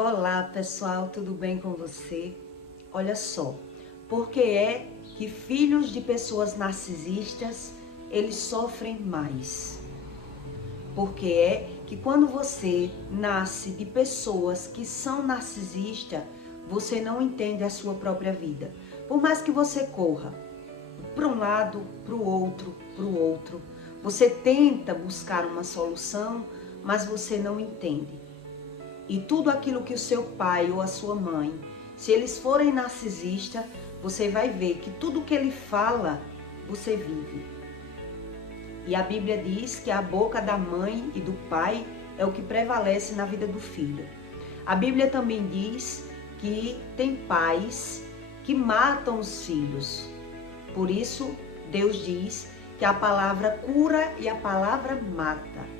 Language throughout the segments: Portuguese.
Olá pessoal, tudo bem com você? Olha só, por que é que filhos de pessoas narcisistas, eles sofrem mais? Porque é que quando você nasce de pessoas que são narcisistas, você não entende a sua própria vida. Por mais que você corra para um lado, para o outro, você tenta buscar uma solução, mas você não entende. E tudo aquilo que o seu pai ou a sua mãe, se eles forem narcisistas, você vai ver que tudo que ele fala, você vive. E a Bíblia diz que a boca da mãe e do pai é o que prevalece na vida do filho. A Bíblia também diz que tem pais que matam os filhos. Por isso, Deus diz que a palavra cura e a palavra mata.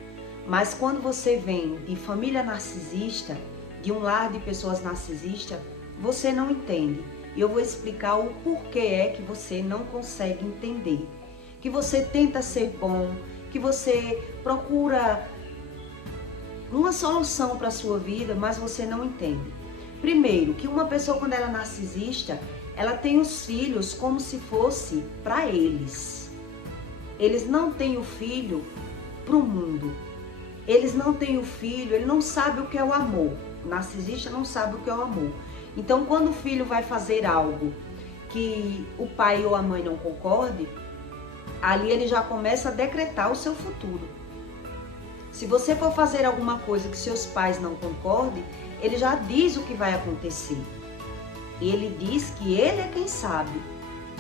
Mas quando você vem de família narcisista, de um lar de pessoas narcisistas, você não entende. E eu vou explicar o porquê é que você não consegue entender. Que você tenta ser bom, que você procura uma solução para a sua vida, mas você não entende. Primeiro, que uma pessoa quando ela é narcisista, ela tem os filhos como se fosse para eles. Eles não têm o filho para o mundo. Eles não têm o filho, ele não sabe o que é o amor. O narcisista não sabe o que é o amor. Então, quando o filho vai fazer algo que o pai ou a mãe não concorde, ali ele já começa a decretar o seu futuro. Se você for fazer alguma coisa que seus pais não concordem, ele já diz o que vai acontecer. E ele diz que ele é quem sabe,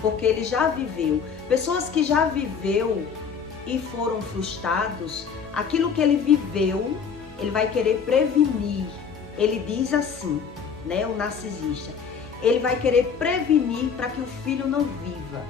porque ele já viveu. Pessoas que já viveu e foram frustrados, aquilo que ele viveu, ele vai querer prevenir. Ele diz assim, né, o narcisista, ele vai querer prevenir para que o filho não viva.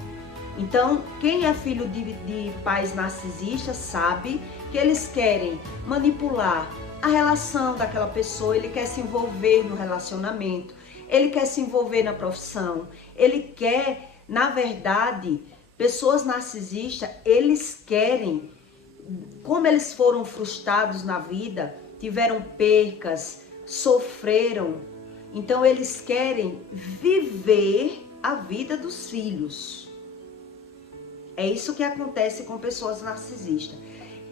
Então, quem é filho de pais narcisistas sabe que eles querem manipular a relação daquela pessoa, ele quer se envolver no relacionamento, ele quer se envolver na profissão, ele quer, na verdade, pessoas narcisistas, eles querem, como eles foram frustrados na vida, tiveram percas, sofreram, então eles querem viver a vida dos filhos. É isso que acontece com pessoas narcisistas.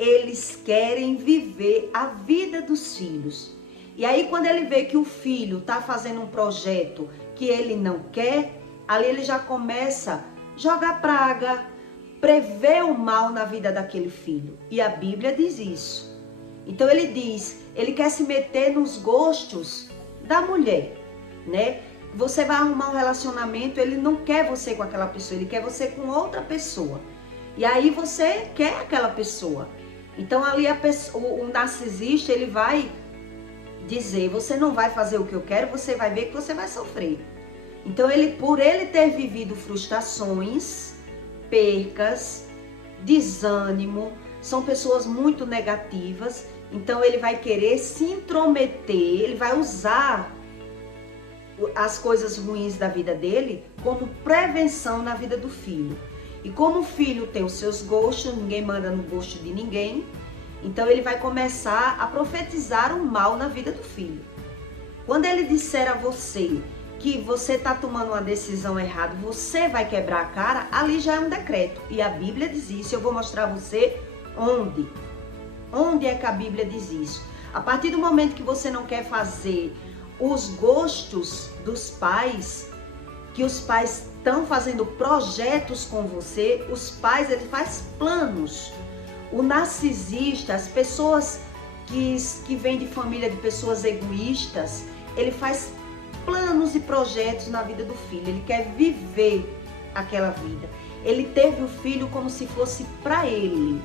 Eles querem viver a vida dos filhos. E aí quando ele vê que o filho está fazendo um projeto que ele não quer, ali ele já começa a jogar praga, prever o mal na vida daquele filho. E a Bíblia diz isso. Então ele diz, ele quer se meter nos gostos da mulher, né? Você vai arrumar um relacionamento, ele não quer você com aquela pessoa, ele quer você com outra pessoa. E aí você quer aquela pessoa. Então ali o narcisista, ele vai dizer, você não vai fazer o que eu quero, você vai ver que você vai sofrer. Então por ele ter vivido frustrações, percas, desânimo, são pessoas muito negativas, então ele vai querer se intrometer, ele vai usar as coisas ruins da vida dele como prevenção na vida do filho. E como o filho tem os seus gostos, ninguém manda no gosto de ninguém, então ele vai começar a profetizar o mal na vida do filho. Quando ele disser a você que você está tomando uma decisão errada, você vai quebrar a cara, ali já é um decreto. E a Bíblia diz isso, eu vou mostrar a você onde. Onde é que a Bíblia diz isso? A partir do momento que você não quer fazer os gostos dos pais, que os pais estão fazendo projetos com você, os pais, ele faz planos. O narcisista, as pessoas que vêm de família de pessoas egoístas, ele faz planos e projetos na vida do filho, ele quer viver aquela vida. Ele teve o filho como se fosse para ele.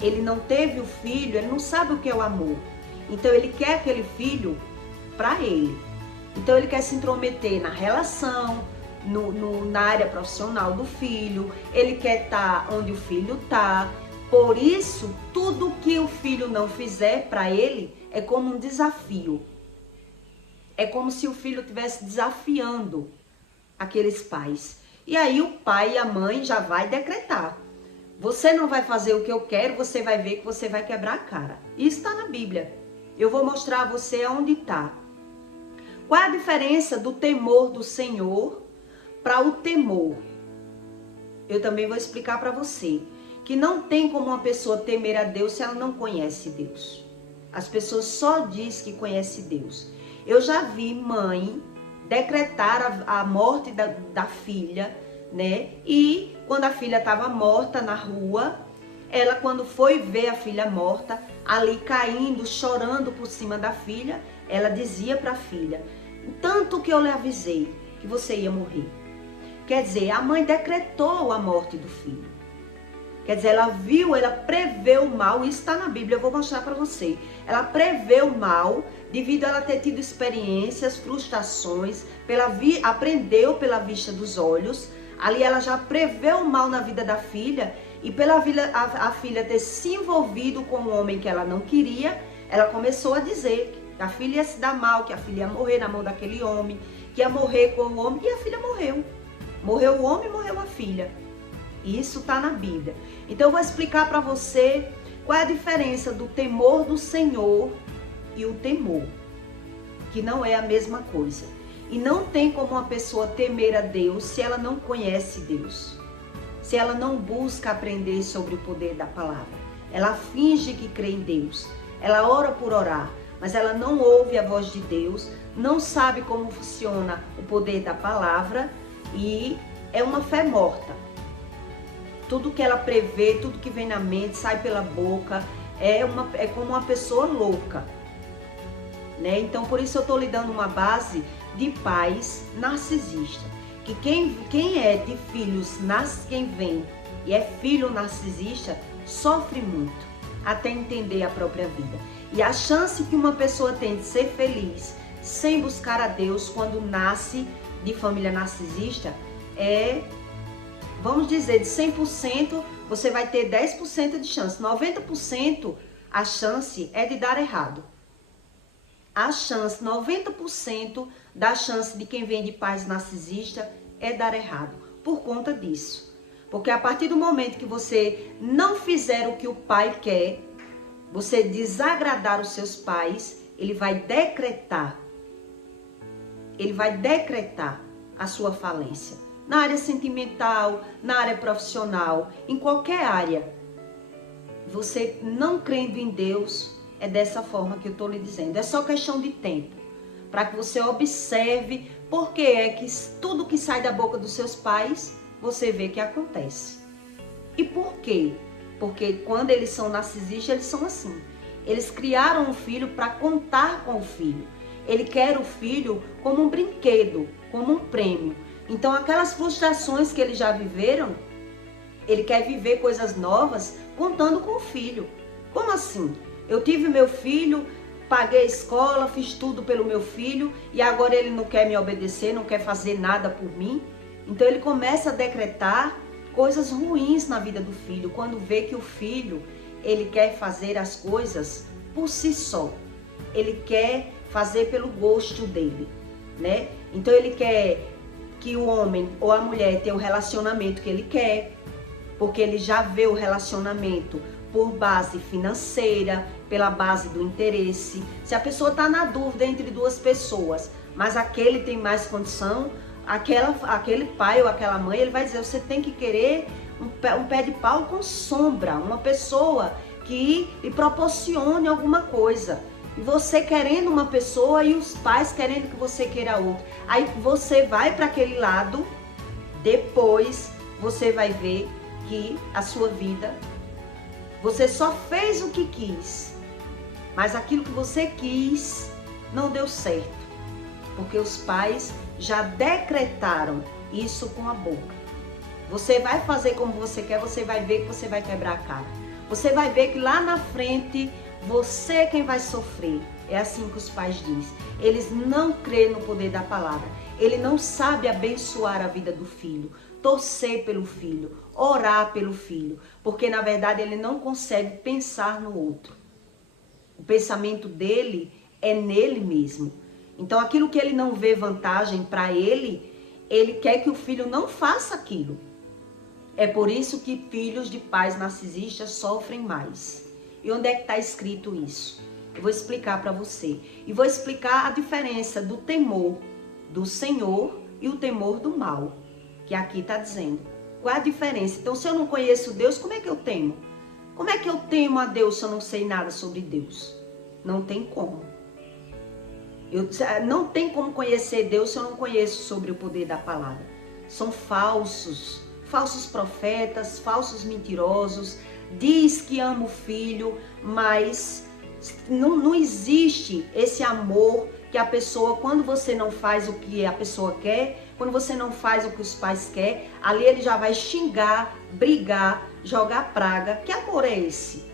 Ele não teve o filho, ele não sabe o que é o amor. Então ele quer aquele filho para ele. Então ele quer se intrometer na relação, na área profissional do filho, ele quer estar onde o filho está. Por isso, tudo que o filho não fizer para ele é como um desafio. É como se o filho estivesse desafiando aqueles pais. E aí o pai e a mãe já vai decretar. Você não vai fazer o que eu quero, você vai ver que você vai quebrar a cara. Isso está na Bíblia. Eu vou mostrar a você onde está. Qual é a diferença do temor do Senhor para o temor? Eu também vou explicar para você que não tem como uma pessoa temer a Deus se ela não conhece Deus. As pessoas só dizem que conhece Deus. Eu já vi mãe decretar a morte da filha, né? E quando a filha estava morta na rua, ela, quando foi ver a filha morta, ali caindo, chorando por cima da filha, ela dizia para a filha: tanto que eu lhe avisei que você ia morrer. Quer dizer, a mãe decretou a morte do filho. Quer dizer, ela viu, ela preveu o mal, isso está na Bíblia, eu vou mostrar para você. Ela preveu o mal, devido a ela ter tido experiências, frustrações, aprendeu pela vista dos olhos. Ali ela já preveu o mal na vida da filha, e pela a filha ter se envolvido com um homem que ela não queria, ela começou a dizer que a filha ia se dar mal, que a filha ia morrer na mão daquele homem, que ia morrer com o homem, e a filha morreu. Morreu o homem, morreu a filha. Isso está na Bíblia. Então eu vou explicar para você qual é a diferença do temor do Senhor e o temor, que não é a mesma coisa. E não tem como uma pessoa temer a Deus se ela não conhece Deus, se ela não busca aprender sobre o poder da palavra. Ela finge que crê em Deus, ela ora por orar, mas ela não ouve a voz de Deus, não sabe como funciona o poder da palavra e é uma fé morta. Tudo que ela prevê, tudo que vem na mente, sai pela boca, é como uma pessoa louca, né? Então, por isso eu estou lhe dando uma base de pais narcisistas. Que quem é de filhos, quem vem e é filho narcisista, sofre muito até entender a própria vida. E a chance que uma pessoa tem de ser feliz sem buscar a Deus quando nasce de família narcisista é, vamos dizer, de 100%, você vai ter 10% de chance. 90% a chance é de dar errado. A chance, 90% da chance de quem vem de pais narcisistas é dar errado. Por conta disso. Porque a partir do momento que você não fizer o que o pai quer, você desagradar os seus pais, ele vai decretar a sua falência. Na área sentimental, na área profissional, em qualquer área. Você não crendo em Deus, é dessa forma que eu estou lhe dizendo. É só questão de tempo. Para que você observe por que é que tudo que sai da boca dos seus pais, você vê que acontece. E por quê? Porque quando eles são narcisistas, eles são assim. Eles criaram um filho para contar com o filho. Ele quer o filho como um brinquedo, como um prêmio. Então, aquelas frustrações que eles já viveram, ele quer viver coisas novas contando com o filho. Como assim? Eu tive meu filho, paguei a escola, fiz tudo pelo meu filho e agora ele não quer me obedecer, não quer fazer nada por mim. Então, ele começa a decretar coisas ruins na vida do filho, quando vê que o filho, ele quer fazer as coisas por si só. Ele quer fazer pelo gosto dele, né? Então, ele quer que o homem ou a mulher tenha o relacionamento que ele quer, porque ele já vê o relacionamento por base financeira, pela base do interesse. Se a pessoa está na dúvida entre duas pessoas, mas aquele tem mais condição, aquele pai ou aquela mãe, ele vai dizer, você tem que querer um pé de pau com sombra, uma pessoa que lhe proporcione alguma coisa. E você querendo uma pessoa e os pais querendo que você queira outra. Aí você vai para aquele lado, depois você vai ver que a sua vida, você só fez o que quis, mas aquilo que você quis não deu certo, porque os pais já decretaram isso com a boca. Você vai fazer como você quer, você vai ver que você vai quebrar a cara. Você vai ver que lá na frente você é quem vai sofrer. É assim que os pais dizem. Eles não creem no poder da palavra. Ele não sabe abençoar a vida do filho, torcer pelo filho, orar pelo filho, porque na verdade ele não consegue pensar no outro. O pensamento dele é nele mesmo. Então aquilo que ele não vê vantagem para ele, ele quer que o filho não faça aquilo. É por isso que filhos de pais narcisistas sofrem mais. E onde é que está escrito isso? Eu vou explicar para você. E vou explicar a diferença do temor do Senhor e o temor do mal, que aqui está dizendo. Qual é a diferença? Então, se eu não conheço Deus, como é que eu temo? Como é que eu temo a Deus se eu não sei nada sobre Deus? Não tem como. Não tem como conhecer Deus se eu não conheço sobre o poder da palavra. São falsos profetas, falsos mentirosos. Diz que ama o filho, mas não existe esse amor que a pessoa, quando você não faz o que a pessoa quer, quando você não faz o que os pais querem, ali ele já vai xingar, brigar, jogar praga. Que amor é esse?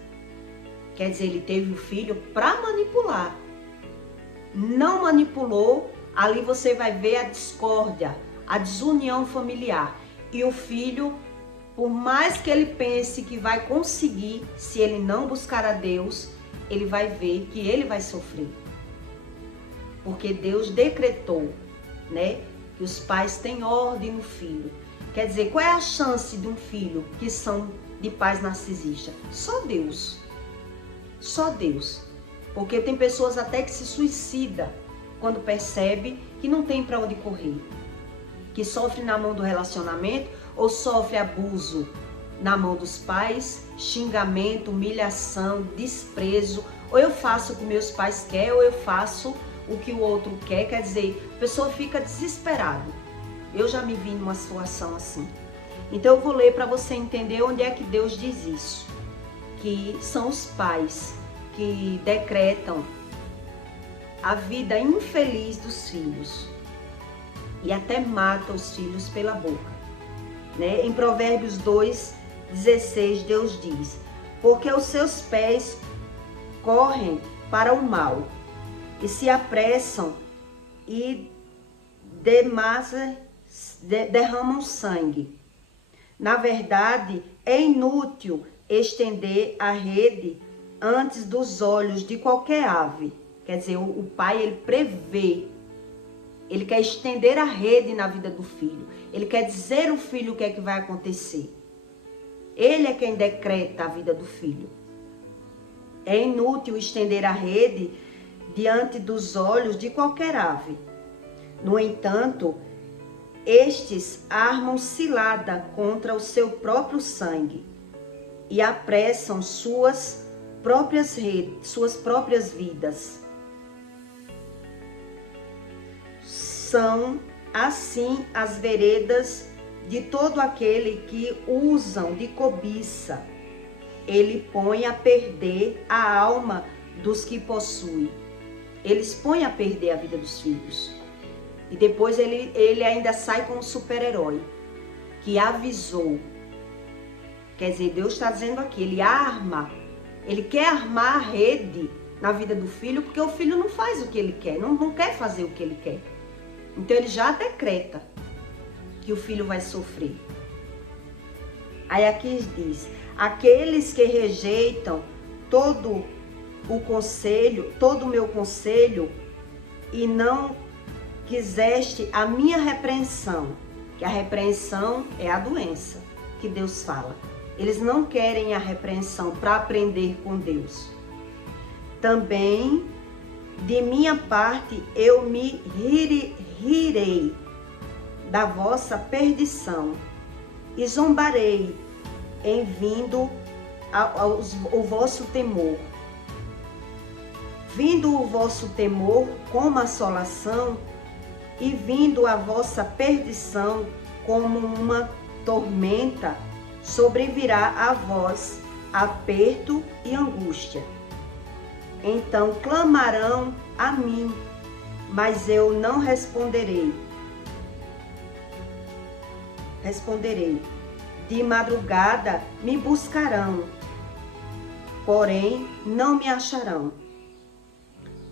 Quer dizer, ele teve o filho para manipular. Não manipulou, ali você vai ver a discórdia, a desunião familiar. E o filho, por mais que ele pense que vai conseguir, se ele não buscar a Deus, ele vai ver que ele vai sofrer. Porque Deus decretou, né, que os pais têm ordem no filho. Quer dizer, qual é a chance de um filho que são de pais narcisistas? Só Deus. Só Deus. Porque tem pessoas até que se suicidam quando percebe que não tem para onde correr. Que sofre na mão do relacionamento ou sofre abuso na mão dos pais, xingamento, humilhação, desprezo. Ou eu faço o que meus pais querem ou eu faço o que o outro quer. Quer dizer, a pessoa fica desesperada. Eu já me vi numa situação assim. Então eu vou ler para você entender onde é que Deus diz isso. Que são os pais que decretam a vida infeliz dos filhos e até matam os filhos pela boca. Né? Em Provérbios 2:16, Deus diz: porque os seus pés correm para o mal e se apressam e derramam sangue. Na verdade, é inútil estender a rede antes dos olhos de qualquer ave. Quer dizer, o pai, ele prevê. Ele quer estender a rede na vida do filho. Ele quer dizer ao filho o que é que vai acontecer. Ele é quem decreta a vida do filho. É inútil estender a rede diante dos olhos de qualquer ave. No entanto, estes armam cilada contra o seu próprio sangue e apressam suas próprias vidas. São assim as veredas de todo aquele que usam de cobiça. Ele põe a perder a alma dos que possuem. Eles põem a perder a vida dos filhos. E depois ele ainda sai como super-herói, que avisou. Quer dizer, Deus está dizendo aqui, ele quer armar a rede na vida do filho, porque o filho não faz o que ele quer, não quer fazer o que ele quer. Então ele já decreta que o filho vai sofrer. Aí aqui diz: aqueles que rejeitam todo o meu conselho e não quiseste a minha repreensão, que a repreensão é a doença que Deus fala. Eles não querem a repreensão para aprender com Deus. Também de minha parte eu me rirei da vossa perdição e zombarei em vindo o vosso temor. Vindo o vosso temor como assolação e vindo a vossa perdição como uma tormenta, sobrevirá a vós aperto e angústia. Então clamarão a mim, mas eu não responderei. De madrugada me buscarão, porém não me acharão.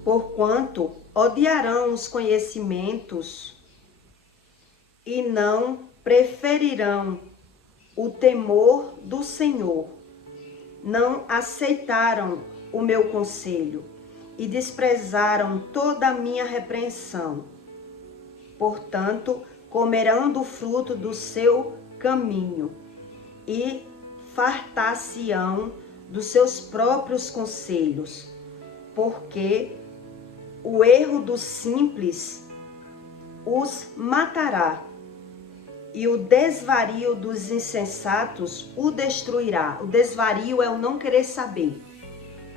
Porquanto odiarão os conhecimentos e não preferirão o temor do Senhor. Não aceitaram o meu conselho e desprezaram toda a minha repreensão. Portanto, comerão do fruto do seu caminho e fartar-se-ão dos seus próprios conselhos. porque o erro dos simples os matará, e o desvario dos insensatos o destruirá. O desvario é o não querer saber.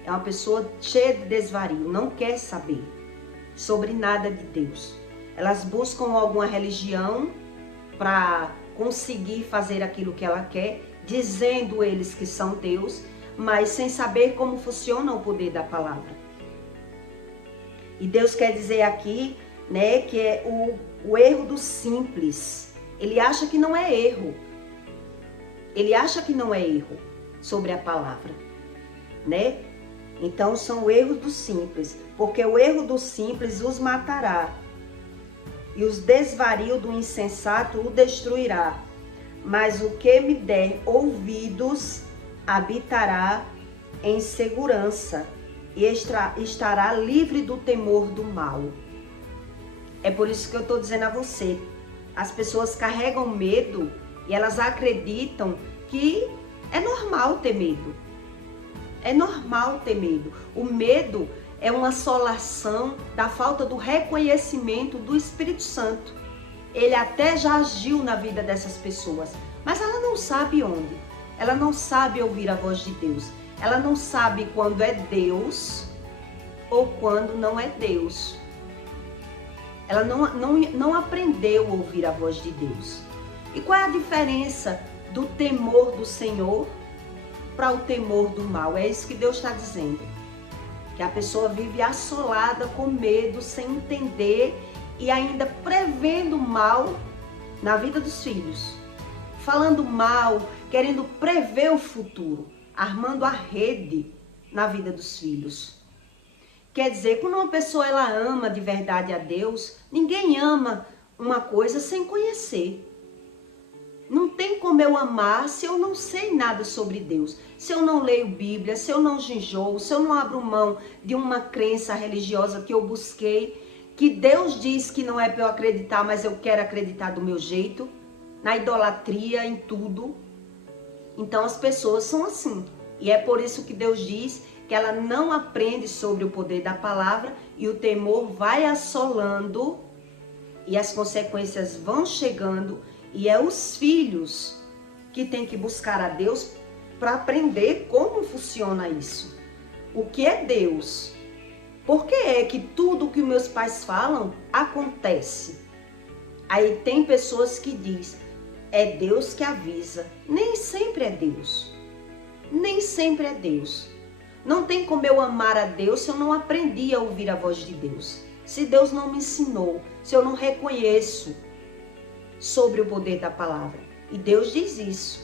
É uma pessoa cheia de desvario, não quer saber sobre nada de Deus. Elas buscam alguma religião para conseguir fazer aquilo que ela quer, dizendo eles que são Deus, mas sem saber como funciona o poder da palavra. E Deus quer dizer aqui, né, que é o erro do simples. Ele acha que não é erro. Ele acha que não é erro sobre a palavra, né? Então são erros do simples, porque o erro do simples os matará, e os desvarios do insensato o destruirá. Mas o que me der ouvidos habitará em segurança e estará livre do temor do mal. É por isso que eu estou dizendo a você, as pessoas carregam medo e elas acreditam que é normal ter medo. É normal ter medo. O medo é uma assolação da falta do reconhecimento do Espírito Santo. Ele até já agiu na vida dessas pessoas, mas ela não sabe onde. Ela não sabe ouvir a voz de Deus. Ela não sabe quando é Deus ou quando não é Deus. Ela não aprendeu a ouvir a voz de Deus. E qual é a diferença do temor do Senhor para o temor do mal? É isso que Deus está dizendo. Que a pessoa vive assolada com medo, sem entender e ainda prevendo mal na vida dos filhos. Falando mal, querendo prever o futuro, armando a rede na vida dos filhos. Quer dizer, quando uma pessoa ela ama de verdade a Deus, ninguém ama uma coisa sem conhecer. Não tem como eu amar se eu não sei nada sobre Deus. Se eu não leio Bíblia, se eu não jejoo, se eu não abro mão de uma crença religiosa que eu busquei, que Deus diz que não é para eu acreditar, mas eu quero acreditar do meu jeito, na idolatria, em tudo. Então as pessoas são assim. E é por isso que Deus diz que ela não aprende sobre o poder da palavra e o temor vai assolando e as consequências vão chegando. E é os filhos que têm que buscar a Deus para aprender como funciona isso. O que é Deus? Por que é que tudo que meus pais falam acontece? Aí tem pessoas que dizem, é Deus que avisa. Nem sempre é Deus. Nem sempre é Deus. Não tem como eu amar a Deus se eu não aprendi a ouvir a voz de Deus. Se Deus não me ensinou, se eu não reconheço sobre o poder da palavra. E Deus diz isso.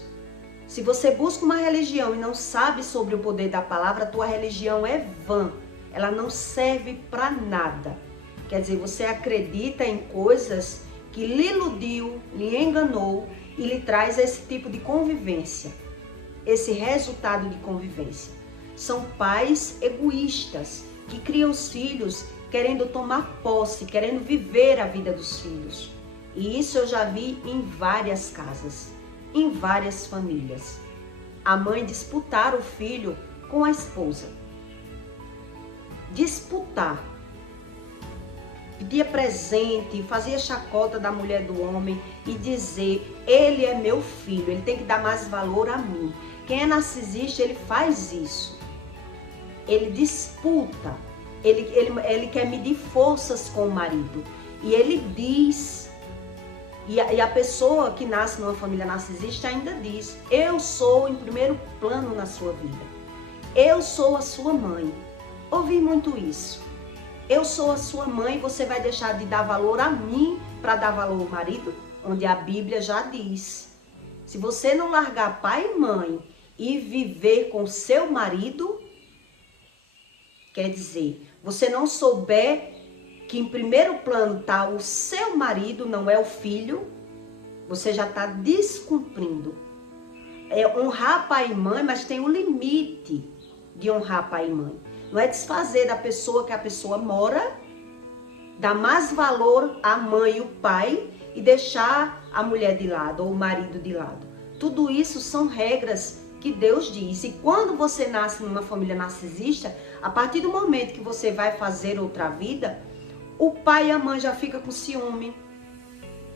Se você busca uma religião e não sabe sobre o poder da palavra, a tua religião é vã. Ela não serve para nada. Quer dizer, você acredita em coisas que lhe iludiu, lhe enganou e lhe traz esse tipo de convivência. Esse resultado de convivência. São pais egoístas que criam os filhos querendo tomar posse, querendo viver a vida dos filhos. E isso eu já vi em várias casas, em várias famílias. A mãe disputar o filho com a esposa. Disputar. Pedia presente, fazia chacota da mulher do homem e dizer, ele é meu filho, ele tem que dar mais valor a mim. Quem é narcisista, ele faz isso. Ele disputa, ele quer medir forças com o marido. E ele diz, e a pessoa que nasce numa família narcisista ainda diz, eu sou em primeiro plano na sua vida. Eu sou a sua mãe. Ouvi muito isso. Eu sou a sua mãe, você vai deixar de dar valor a mim para dar valor ao marido? Onde a Bíblia já diz, se você não largar pai e mãe e viver com seu marido, quer dizer, você não souber que em primeiro plano está o seu marido, não é o filho, você já está descumprindo. É honrar pai e mãe, mas tem um limite de honrar pai e mãe. Não é desfazer da pessoa que a pessoa mora, dar mais valor à mãe e o pai e deixar a mulher de lado ou o marido de lado. Tudo isso são regras que Deus diz. E quando você nasce numa família narcisista, A partir do momento que você vai fazer outra vida, o pai e a mãe já ficam com ciúme.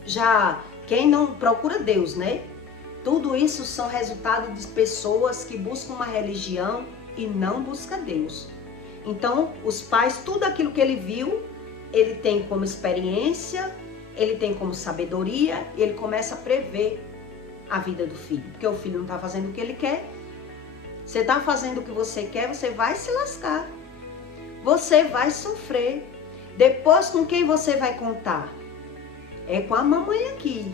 Já quem não procura Deus, né? Tudo isso são resultado de pessoas que buscam uma religião e não buscam Deus. Então, os pais, tudo aquilo que ele viu, ele tem como experiência, ele tem como sabedoria, e ele começa a prever a vida do filho. Porque o filho não está fazendo o que ele quer. Você está fazendo o que você quer, você vai se lascar. Você vai sofrer. Depois, com quem você vai contar? É com a mamãe aqui.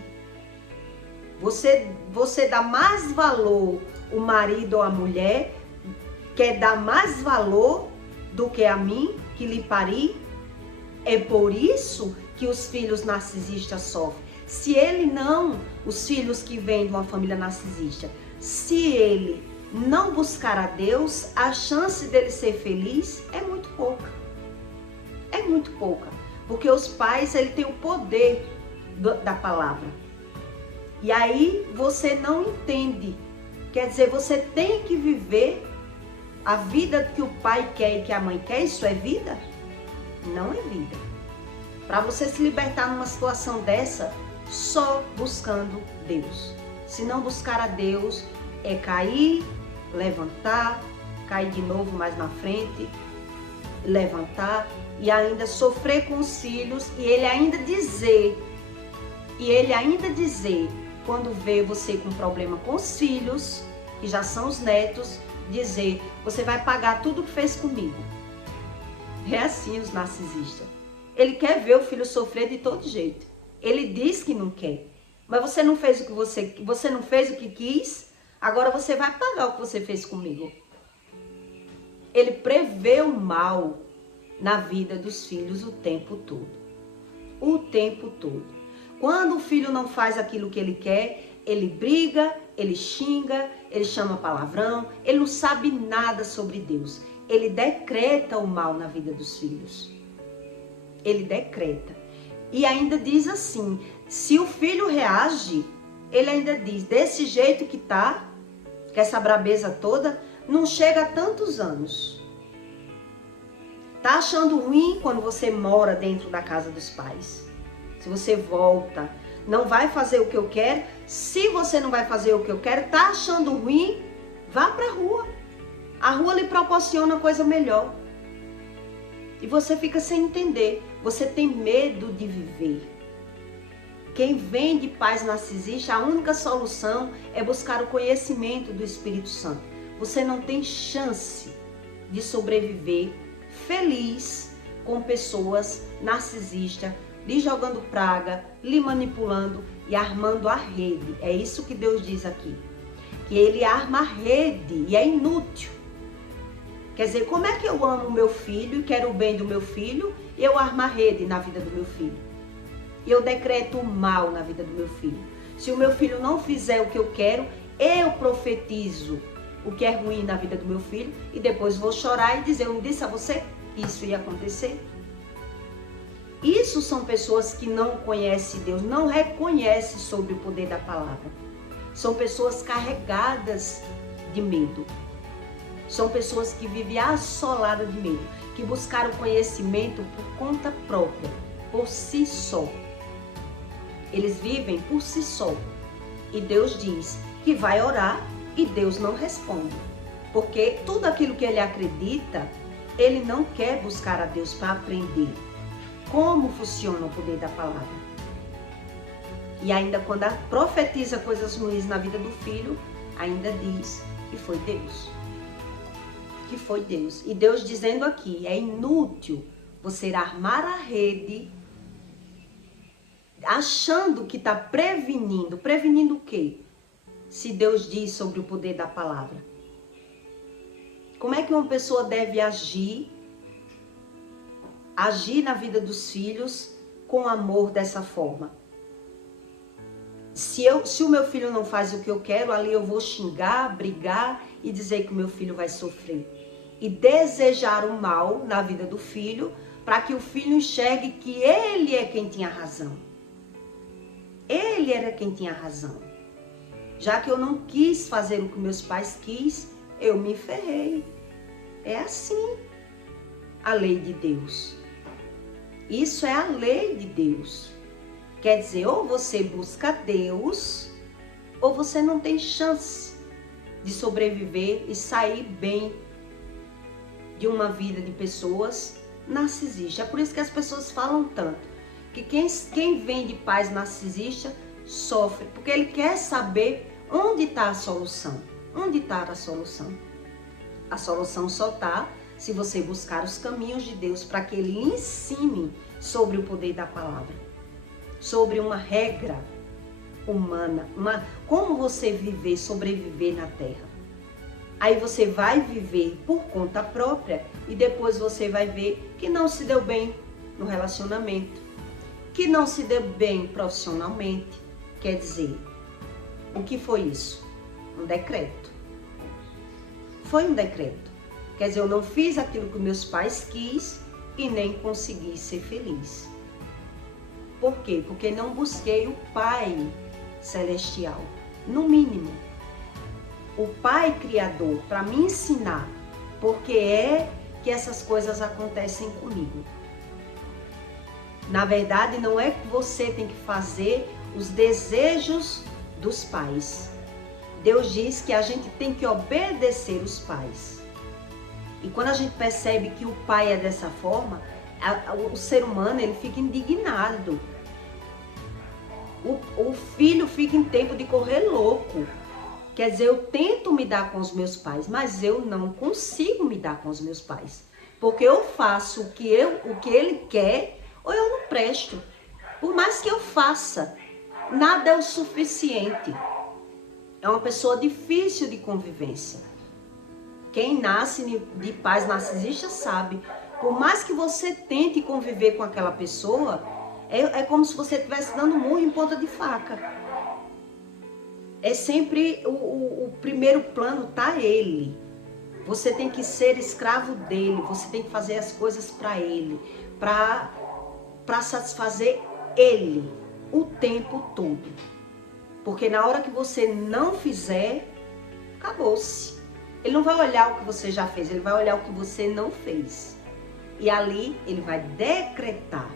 Você dá mais valor, o marido ou a mulher, quer dar mais valor do que a mim, que lhe pari. É por isso que os filhos narcisistas sofrem. Se ele não, os filhos que vêm de uma família narcisista, se ele não buscar a Deus, a chance dele ser feliz é muito pouca. É muito pouca. Porque os pais, ele tem o poder da palavra. E aí você não entende. Quer dizer, você tem que viver a vida que o pai quer e que a mãe quer. Isso é vida? Não é vida. Para você se libertar numa situação dessa, só buscando Deus. Se não buscar a Deus, é cair, levantar, cair de novo mais na frente, levantar e ainda sofrer com os filhos e ele ainda dizer, quando vê você com problema com os filhos, que já são os netos, dizer, você vai pagar tudo que fez comigo. É assim os narcisistas. Ele quer ver o filho sofrer de todo jeito. Ele diz que não quer. Mas você não fez o que você não fez o que quis, agora você vai pagar o que você fez comigo. Ele prevê o mal na vida dos filhos o tempo todo. O tempo todo. Quando o filho não faz aquilo que ele quer, ele briga, ele xinga, ele chama palavrão, ele não sabe nada sobre Deus. Ele decreta o mal na vida dos filhos. Ele decreta. E ainda diz assim, se o filho reage, ele ainda diz, desse jeito que tá, que essa brabeza toda, não chega a tantos anos. Tá achando ruim quando você mora dentro da casa dos pais. Se você volta, não vai fazer o que eu quero. Se você não vai fazer o que eu quero, tá achando ruim, vá pra rua. A rua lhe proporciona coisa melhor. E você fica sem entender. Você tem medo de viver. Quem vem de pais narcisistas, a única solução é buscar o conhecimento do Espírito Santo. Você não tem chance de sobreviver feliz com pessoas narcisistas, lhe jogando praga, lhe manipulando e armando a rede. É isso que Deus diz aqui. Que ele arma a rede e é inútil. Quer dizer, como é que eu amo o meu filho e quero o bem do meu filho e eu armo a rede na vida do meu filho? E eu decreto o mal na vida do meu filho. Se o meu filho não fizer o que eu quero, eu profetizo o que é ruim na vida do meu filho e depois vou chorar e dizer, eu disse a você que isso ia acontecer? Isso são pessoas que não conhecem Deus, não reconhecem sobre o poder da palavra. São pessoas carregadas de medo. São pessoas que vivem assoladas de medo, que buscaram conhecimento por conta própria, por si só. Eles vivem por si só. E Deus diz que vai orar e Deus não responde. Porque tudo aquilo que ele acredita, ele não quer buscar a Deus para aprender como funciona o poder da palavra. E ainda quando profetiza coisas ruins na vida do filho, ainda diz que foi Deus. Que foi Deus. E Deus dizendo aqui, é inútil você armar a rede achando que está prevenindo. Prevenindo o quê? Se Deus diz sobre o poder da palavra. Como é que uma pessoa deve agir na vida dos filhos com amor dessa forma? Se o meu filho não faz o que eu quero, ali eu vou xingar, brigar e dizer que o meu filho vai sofrer. E desejar o mal na vida do filho, para que o filho enxergue que ele é quem tinha razão. Ele era quem tinha razão. Já que eu não quis fazer o que meus pais quis, eu me ferrei. É assim. a lei de Deus. Isso é a lei de Deus. Quer dizer, ou você busca Deus, ou você não tem chance de sobreviver e sair bem de uma vida de pessoas narcisistas. É por isso que as pessoas falam tanto, que quem vem de pais narcisistas sofre, porque ele quer saber onde está a solução. Onde está a solução? A solução só está se você buscar os caminhos de Deus para que Ele ensine sobre o poder da palavra, sobre uma regra humana, como você viver, sobreviver na terra. Aí você vai viver por conta própria e depois você vai ver que não se deu bem no relacionamento, que não se deu bem profissionalmente. Quer dizer, o que foi isso? Um decreto. Foi um decreto. Quer dizer, eu não fiz aquilo que meus pais quis e nem consegui ser feliz. Por quê? Porque não busquei o Pai Celestial, no mínimo. O Pai Criador, para me ensinar porque é que essas coisas acontecem comigo. Na verdade, não é que você tem que fazer os desejos dos pais. Deus diz que a gente tem que obedecer os pais. E quando a gente percebe que o pai é dessa forma, o ser humano ele fica indignado. O filho fica em tempo de correr louco. Quer dizer, eu tento me dar com os meus pais, mas eu não consigo me dar com os meus pais. Porque eu faço o que ele quer ou eu não presto. Por mais que eu faça, nada é o suficiente. É uma pessoa difícil de convivência. Quem nasce de pais narcisistas sabe. Por mais que você tente conviver com aquela pessoa, é como se você estivesse dando murro em ponta de faca. É sempre o primeiro plano tá ele. Você tem que ser escravo dele, você tem que fazer as coisas para ele, para satisfazer ele o tempo todo. Porque na hora que você não fizer, acabou-se. Ele não vai olhar o que você já fez, ele vai olhar o que você não fez. E ali ele vai decretar.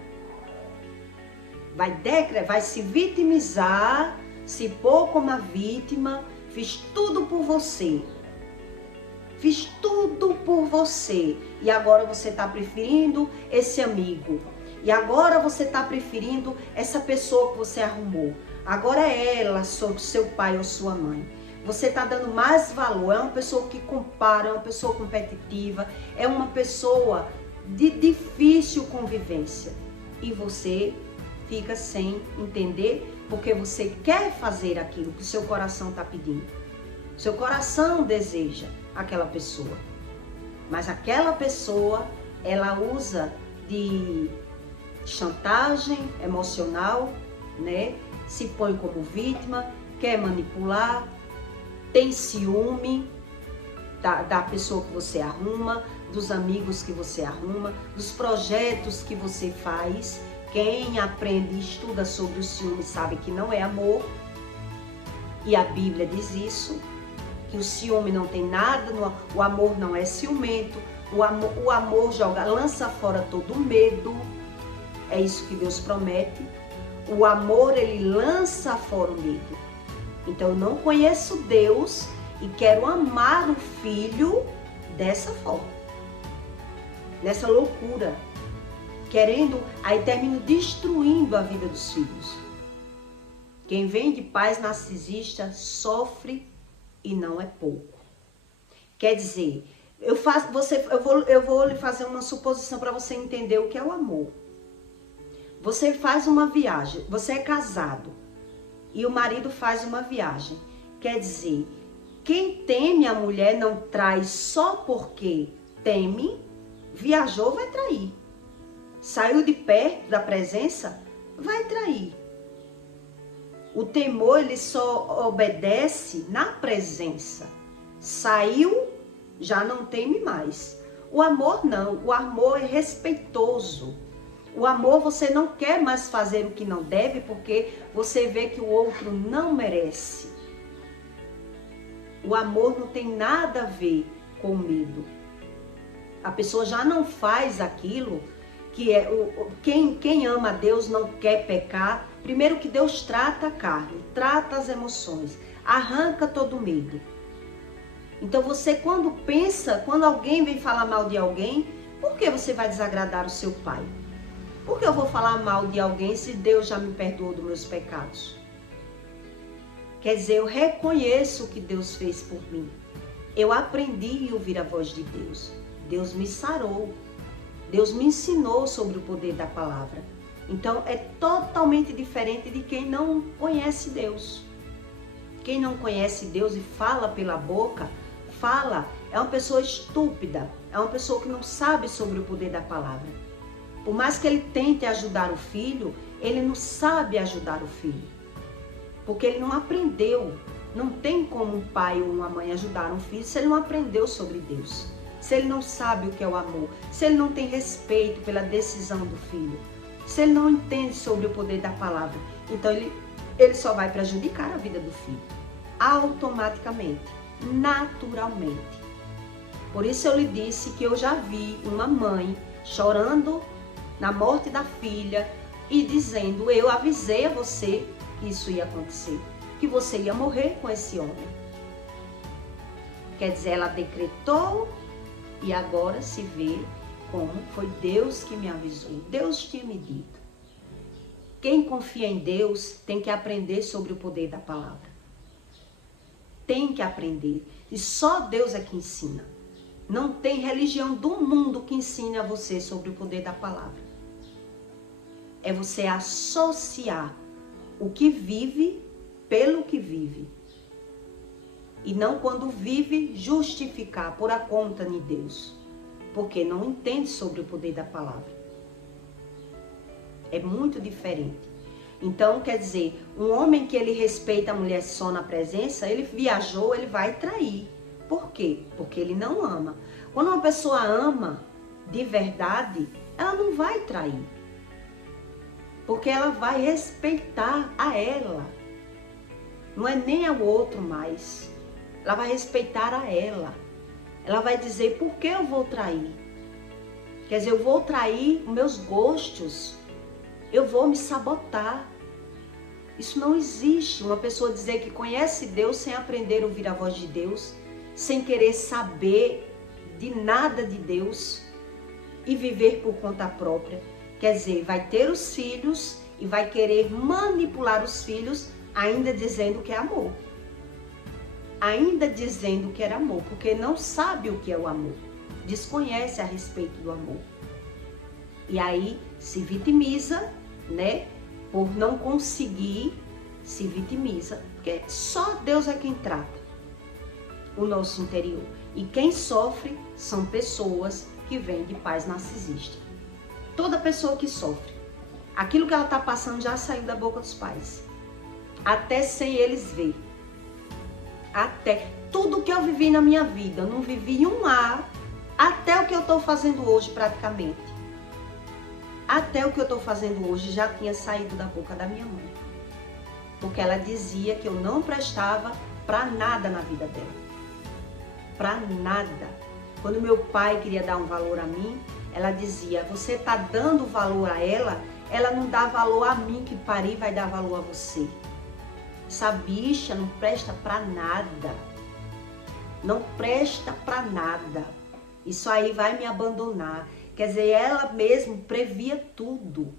Vai se vitimizar, se pôr como a vítima. Fiz tudo por você. Fiz tudo por você. E agora você está preferindo esse amigo. E agora você está preferindo essa pessoa que você arrumou. Agora é ela, seu pai ou sua mãe. Você está dando mais valor. É uma pessoa que compara, é uma pessoa competitiva, é uma pessoa de difícil convivência. E você fica sem entender porque você quer fazer aquilo que o seu coração está pedindo. Seu coração deseja aquela pessoa. Mas aquela pessoa, ela usa de chantagem emocional, né? Se põe como vítima, quer manipular, tem ciúme da pessoa que você arruma, dos amigos que você arruma, dos projetos que você faz. Quem aprende e estuda sobre o ciúme sabe que não é amor. E a Bíblia diz isso, que o ciúme não tem nada, o amor não é ciumento, o amor lança fora todo medo. É isso que Deus promete. O amor, ele lança fora o medo. Então, eu não conheço Deus e quero amar o filho dessa forma. Nessa loucura. Aí termino destruindo a vida dos filhos. Quem vem de pais narcisistas sofre e não é pouco. Quer dizer, eu vou lhe fazer uma suposição para você entender o que é o amor. Você faz uma viagem, você é casado e o marido faz uma viagem. Quer dizer, quem teme a mulher não trai só porque teme, viajou, vai trair. Saiu de perto da presença, vai trair. O temor, ele só obedece na presença. Saiu, já não teme mais. O amor não, o amor é respeitoso. O amor, você não quer mais fazer o que não deve porque você vê que o outro não merece. O amor não tem nada a ver com medo. A pessoa já não faz aquilo que é quem ama a Deus não quer pecar. Primeiro que Deus trata a carne, trata as emoções, arranca todo medo. Então você quando alguém vem falar mal de alguém, por que você vai desagradar o seu pai? Por que eu vou falar mal de alguém se Deus já me perdoou dos meus pecados? Quer dizer, eu reconheço o que Deus fez por mim. Eu aprendi a ouvir a voz de Deus. Deus me sarou. Deus me ensinou sobre o poder da palavra. Então é totalmente diferente de quem não conhece Deus. Quem não conhece Deus e fala pela boca, é uma pessoa estúpida, é uma pessoa que não sabe sobre o poder da palavra. Por mais que ele tente ajudar o filho, ele não sabe ajudar o filho. Porque ele não aprendeu. Não tem como um pai ou uma mãe ajudar um filho se ele não aprendeu sobre Deus. Se ele não sabe o que é o amor. Se ele não tem respeito pela decisão do filho. Se ele não entende sobre o poder da palavra. Então ele só vai prejudicar a vida do filho. Automaticamente. Naturalmente. Por isso eu lhe disse que eu já vi uma mãe chorando na morte da filha e dizendo, eu avisei a você que isso ia acontecer, que você ia morrer com esse homem. Quer dizer, ela decretou e agora se vê como foi Deus que me avisou. Deus tinha me dito. Quem confia em Deus tem que aprender sobre o poder da palavra. Tem que aprender. E só Deus é que ensina. Não tem religião do mundo que ensine a você sobre o poder da palavra. É você associar o que vive pelo que vive. E não quando vive justificar por a conta de Deus. Porque não entende sobre o poder da palavra. É muito diferente. Então, quer dizer, um homem que ele respeita a mulher só na presença, ele viajou, ele vai trair. Por quê? Porque ele não ama. Quando uma pessoa ama de verdade, ela não vai trair. Porque ela vai respeitar a ela. Não é nem ao outro mais. Ela vai respeitar a ela. Ela vai dizer, por que eu vou trair? Quer dizer, eu vou trair os meus gostos. Eu vou me sabotar. Isso não existe. Uma pessoa dizer que conhece Deus sem aprender a ouvir a voz de Deus, sem querer saber de nada de Deus e viver por conta própria. Quer dizer, vai ter os filhos e vai querer manipular os filhos, ainda dizendo que é amor. Ainda dizendo que era amor, porque não sabe o que é o amor. Desconhece a respeito do amor. E aí se vitimiza, né? Por não conseguir, se vitimiza. Porque só Deus é quem trata o nosso interior. E quem sofre são pessoas que vêm de pais narcisistas. Toda pessoa que sofre, aquilo que ela está passando já saiu da boca dos pais. Até sem eles ver. Até tudo que eu vivi na minha vida, eu não vivi um ar, até o que eu estou fazendo hoje praticamente. Até o que eu estou fazendo hoje já tinha saído da boca da minha mãe. Porque ela dizia que eu não prestava para nada na vida dela. Para nada. Quando meu pai queria dar um valor a mim, ela dizia, você está dando valor a ela, ela não dá valor a mim que pari, vai dar valor a você. Essa bicha não presta para nada. Não presta para nada. Isso aí vai me abandonar. Quer dizer, ela mesmo previa tudo.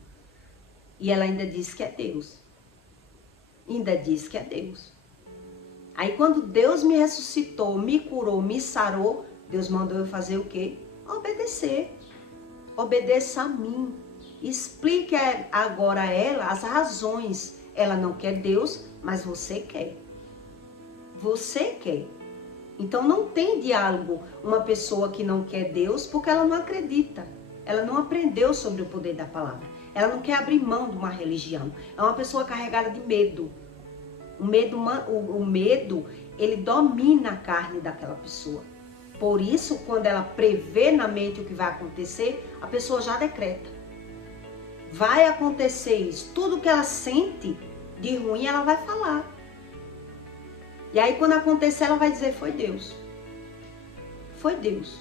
E ela ainda disse que é Deus. Ainda disse que é Deus. Aí quando Deus me ressuscitou, me curou, me sarou, Deus mandou eu fazer o quê? Obedecer. Obedeça a mim. Explique agora a ela as razões. Ela não quer Deus, mas você quer. Você quer. Então não tem diálogo uma pessoa que não quer Deus porque ela não acredita. Ela não aprendeu sobre o poder da palavra. Ela não quer abrir mão de uma religião. É uma pessoa carregada de medo. O medo, ele domina a carne daquela pessoa. Por isso, quando ela prevê na mente o que vai acontecer, a pessoa já decreta. Vai acontecer isso. Tudo que ela sente de ruim, ela vai falar. E aí, quando acontecer, ela vai dizer, foi Deus. Foi Deus.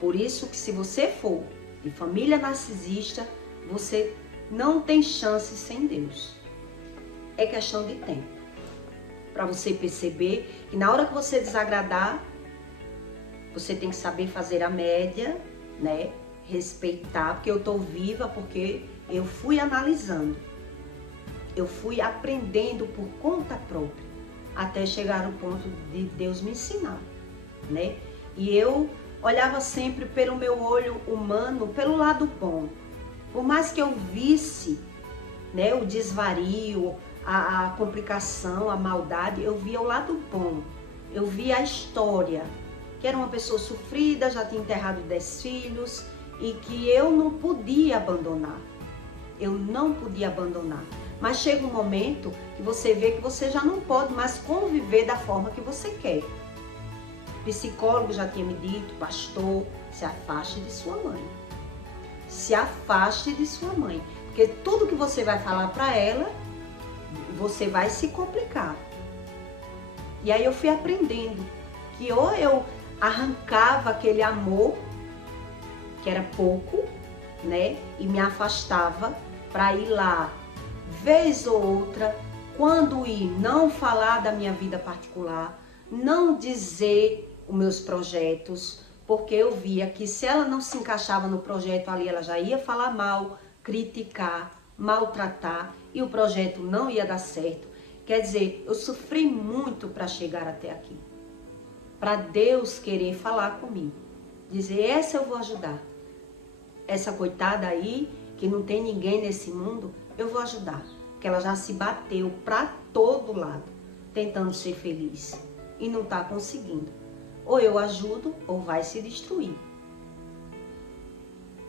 Por isso que se você for de família narcisista, você não tem chance sem Deus. É questão de tempo. Para você perceber que na hora que você desagradar, você tem que saber fazer a média, né? Respeitar, porque eu tô viva, porque eu fui analisando. Eu fui aprendendo por conta própria, até chegar ao ponto de Deus me ensinar, né? E eu olhava sempre pelo meu olho humano, pelo lado bom. Por mais que eu visse, né, o desvario, a complicação, a maldade, eu via o lado bom. Eu via a história, que era uma pessoa sofrida, já tinha enterrado 10 filhos e que eu não podia abandonar. Eu não podia abandonar. Mas chega um momento que você vê que você já não pode mais conviver da forma que você quer. O psicólogo já tinha me dito, pastor, se afaste de sua mãe. Se afaste de sua mãe. Porque tudo que você vai falar para ela, você vai se complicar. E aí eu fui aprendendo que ou eu arrancava aquele amor, que era pouco, né? E me afastava para ir lá, vez ou outra, quando ir, não falar da minha vida particular, não dizer os meus projetos, porque eu via que se ela não se encaixava no projeto ali, ela já ia falar mal, criticar, maltratar, e o projeto não ia dar certo. Quer dizer, eu sofri muito para chegar até aqui. Para Deus querer falar comigo. Dizer, essa eu vou ajudar. Essa coitada aí, que não tem ninguém nesse mundo, eu vou ajudar. Porque ela já se bateu para todo lado, tentando ser feliz. E não está conseguindo. Ou eu ajudo, ou vai se destruir.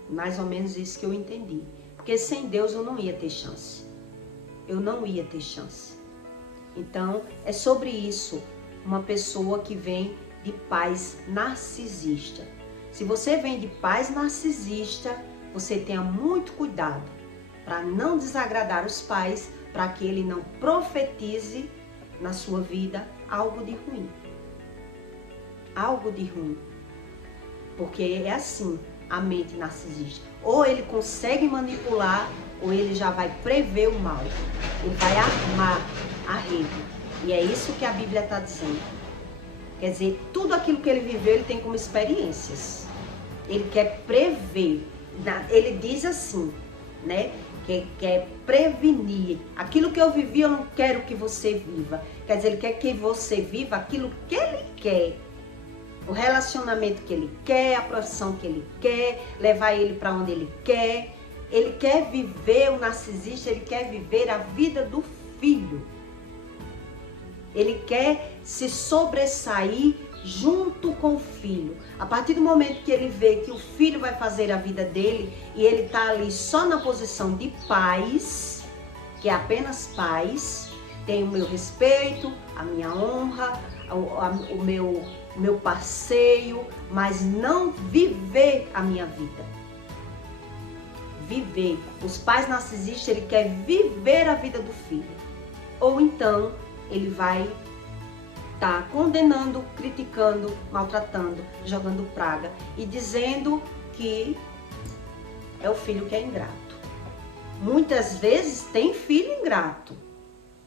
Mais ou menos isso que eu entendi. Porque sem Deus eu não ia ter chance. Eu não ia ter chance. Então, é sobre isso. Uma pessoa que vem de pais narcisista. Se você vem de pais narcisista, você tenha muito cuidado para não desagradar os pais, para que ele não profetize na sua vida algo de ruim. Algo de ruim. Porque é assim a mente narcisista. Ou ele consegue manipular, ou ele já vai prever o mal. Ele vai armar a rede. E é isso que a Bíblia está dizendo. Quer dizer, tudo aquilo que ele viveu, ele tem como experiências. Ele quer prever. Ele diz assim, né? Que quer prevenir. Aquilo que eu vivi, eu não quero que você viva. Quer dizer, ele quer que você viva aquilo que ele quer. O relacionamento que ele quer, a profissão que ele quer, levar ele para onde ele quer. Ele quer viver, o narcisista, ele quer viver a vida do filho. Ele quer se sobressair junto com o filho. A partir do momento que ele vê que o filho vai fazer a vida dele e ele está ali só na posição de pais, que é apenas pais, tem o meu respeito, a minha honra, o meu passeio, mas não viver a minha vida. Viver. Os pais narcisistas, ele quer viver a vida do filho. Ou então, ele vai estar condenando, criticando, maltratando, jogando praga e dizendo que é o filho que é ingrato. Muitas vezes tem filho ingrato.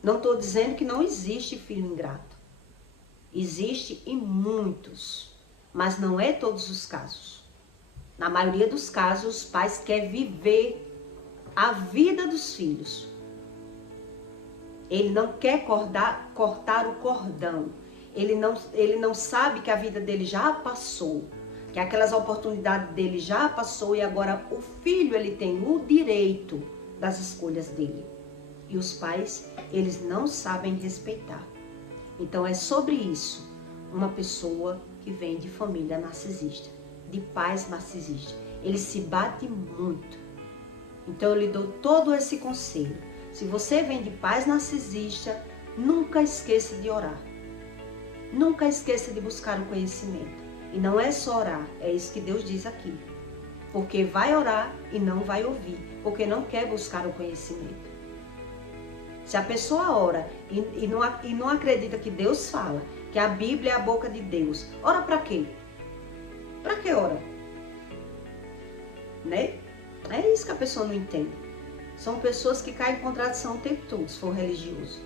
Não estou dizendo que não existe filho ingrato. Existe em muitos, mas não é todos os casos. Na maioria dos casos, os pais querem viver a vida dos filhos. Ele não quer cortar o cordão. Ele não sabe que a vida dele já passou, que aquelas oportunidades dele já passou e agora o filho ele tem o direito das escolhas dele. E os pais, eles não sabem respeitar. Então é sobre isso, uma pessoa que vem de família narcisista, de pais narcisistas. Ele se bate muito. Então eu lhe dou todo esse conselho. Se você vem de pais narcisistas, nunca esqueça de orar. Nunca esqueça de buscar o conhecimento. E não é só orar, é isso que Deus diz aqui. Porque vai orar e não vai ouvir, porque não quer buscar o conhecimento. Se a pessoa ora e não acredita que Deus fala, que a Bíblia é a boca de Deus, ora para quê? Para que ora? né? É isso que a pessoa não entende. São pessoas que caem em contradição o tempo todo, se for religioso.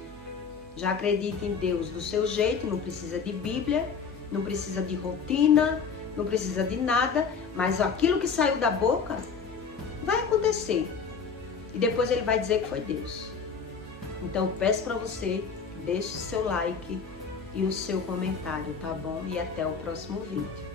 Já acredita em Deus do seu jeito, não precisa de Bíblia, não precisa de rotina, não precisa de nada, mas aquilo que saiu da boca vai acontecer. E depois ele vai dizer que foi Deus. Então eu peço para você, deixe seu like e o seu comentário, tá bom? E até o próximo vídeo.